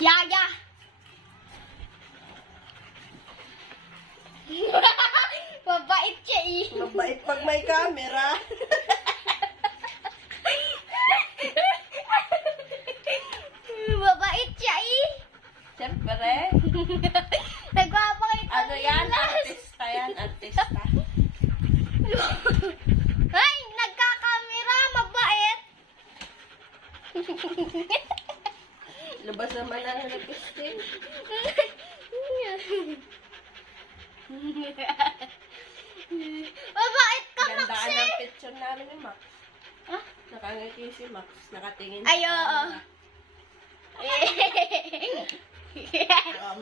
Yaya. Mabait siya eh. Mabait pag may camera. Mabait siya eh. Siyempre. Nagpapakita. Ano yan? Artista yan. Artista. Ay, nagkakamera. Mabait. Labas naman ang lipstick. Mabait ka, Gandaan Maxi. ang picture namin ni Max. Ah? Nakangiti si Max. Nakatingin Ay, oo. Ako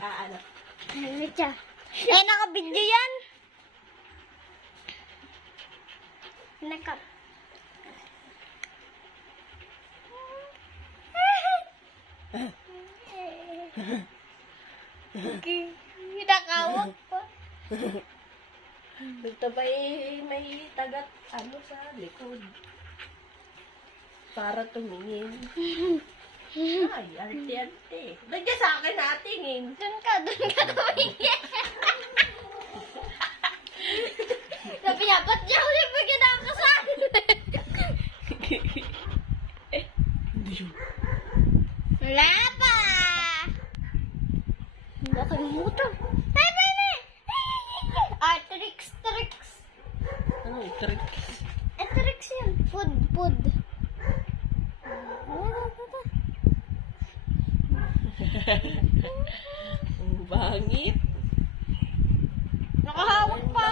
ano. Ano siya? Eh, naka-video yan. Naka... Nakawag pa. Ito ba may tagat ano sa likod? Para tumingin. Ay, arte-arte. Nandiyan sa akin natingin. Doon ka tumingin. Sabi niya, ba't niya ako yung pagkinakasan? Wala pa! Nakalimutan. Ay, baby! Ah, tricks. Ano yung tricks? Tricks yan. Food. Ang bangit. Nakahawak pa.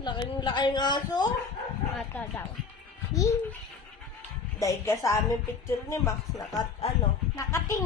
Laki ng aso. Ata daw. Dahil ka sa aming picture ni Max, Nakatingin. nakati